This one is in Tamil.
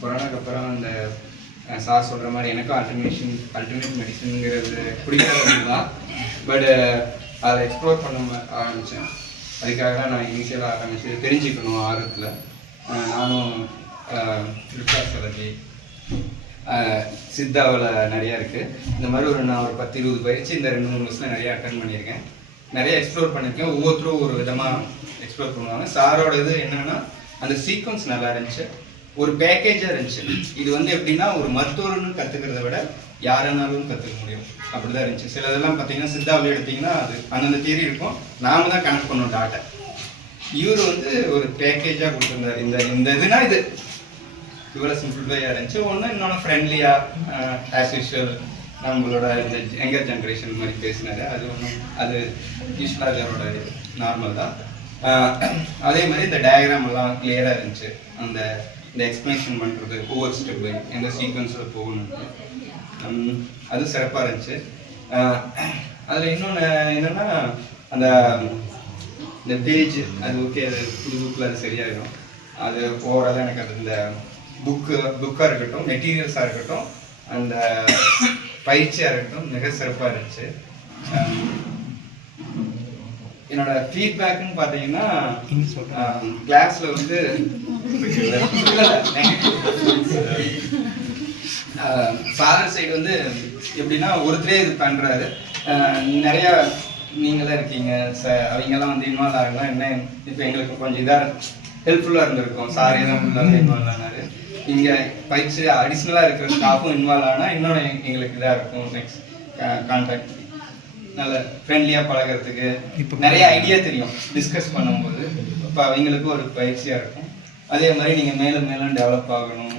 கொரோனாக்கு அப்புறம் அந்த சார் சொல்கிற மாதிரி எனக்கும் அல்டிமேட் மெடிசனுங்கிறது பிடிக்காதது தான். பட் அதை எக்ஸ்ப்ளோர் பண்ண ஆரம்பித்தேன். அதுக்காக தான் நான் இனிஷியலாக ஆரம்பித்து தெரிஞ்சுக்கணும் ஆர்வத்தில். நானும் ஃபிலிப்கார்ட்ஸாலஜி சித்தாவில் நிறையா இருக்குது. இந்த மாதிரி நான் ஒரு 10-20 பயிற்சி இந்த 2-3 வருஷத்தில் நிறையா அட்டன் பண்ணியிருக்கேன். நிறைய எக்ஸ்ப்ளோர் பண்ணியிருக்கேன். ஒவ்வொருத்தரும் ஒரு விதமாக எக்ஸ்ப்ளோர் பண்ணுவாங்க. சாரோட இது என்னென்னா அந்த சீக்வன்ஸ் நல்லா இருந்துச்சு, ஒரு பேக்கேஜாக இருந்துச்சு. இது எப்படின்னா ஒரு மருத்துவர்னு கற்றுக்கிறத விட யாருனாலும் கற்றுக்க முடியும், அப்படி தான் இருந்துச்சு. சில இதெல்லாம் பார்த்தீங்கன்னா சித்தாவில் எடுத்திங்கன்னா அது அந்தந்த தியரி இருக்கும், நாம தான் கனெக்ட் பண்ணோம் டாட்டை. இவர் ஒரு பேக்கேஜாக கொடுத்துருந்தார். இந்த இதுனா இது இவ்வளோ சிம்பிளிஃபையாக இருந்துச்சு. இன்னொன்று ஃப்ரெண்ட்லியாக ஆஸ் யூஷுவல் நம்மளோட இந்த யங்கர் ஜென்ரேஷன் மாதிரி பேசினார். அது யூஸ்வலாக அதோட நார்மல் தான். அதே மாதிரி இந்த டயக்ராம் எல்லாம் கிளியராக இருந்துச்சு. இந்த எக்ஸ்பிளேஷன் பண்ணுறது ஒவ்வொரு ஸ்டெப்பு எந்த சீக்வன்ஸில் போகணுன்ட்டு அது சிறப்பாக இருந்துச்சு. அதில் இன்னொன்று என்னென்னா இந்த பேஜ் அது ஓகே, அது புது புக்கில் அது சரியாயிடும். அது ஓவராலாக எனக்கு அது இந்த புக்காக இருக்கட்டும், மெட்டீரியல்ஸாக இருக்கட்டும், அந்த பயிற்சியாக இருக்கட்டும் மிக சிறப்பாக இருந்துச்சு. என்னோட ஃபீட்பேக்குன்னு பார்த்தீங்கன்னா கிளாஸில் ஃபாதர் சைடு எப்படின்னா ஒருத்தரே இது பண்ணுறாரு. நிறையா நீங்களாம் இருக்கீங்க, அவங்கெல்லாம் இன்வால்வ் ஆகலாம். என்ன இப்போ எங்களுக்கு கொஞ்சம் இதாக ஹெல்ப்ஃபுல்லாக இருந்திருக்கும். சார் எதுவும் இன்வால்வ் ஆனார். இங்கே பயிற்சி அடிஷ்னலாக இருக்கிற ஸ்டாஃபும் இன்வால்வ் ஆனால் இன்னொன்று எங்களுக்கு இதாக இருக்கும். நெக்ஸ்ட் கான்டாக்ட் நல்ல ஃப்ரெண்ட்லியாக பழகிறதுக்கு நிறைய ஐடியா தெரியும் டிஸ்கஸ் பண்ணும்போது. இப்போ அவங்களுக்கு ஒரு பயிற்சியாக இருக்கும். அதே மாதிரி நீங்கள் மேலும் மேலும் டெவலப் ஆகணும்.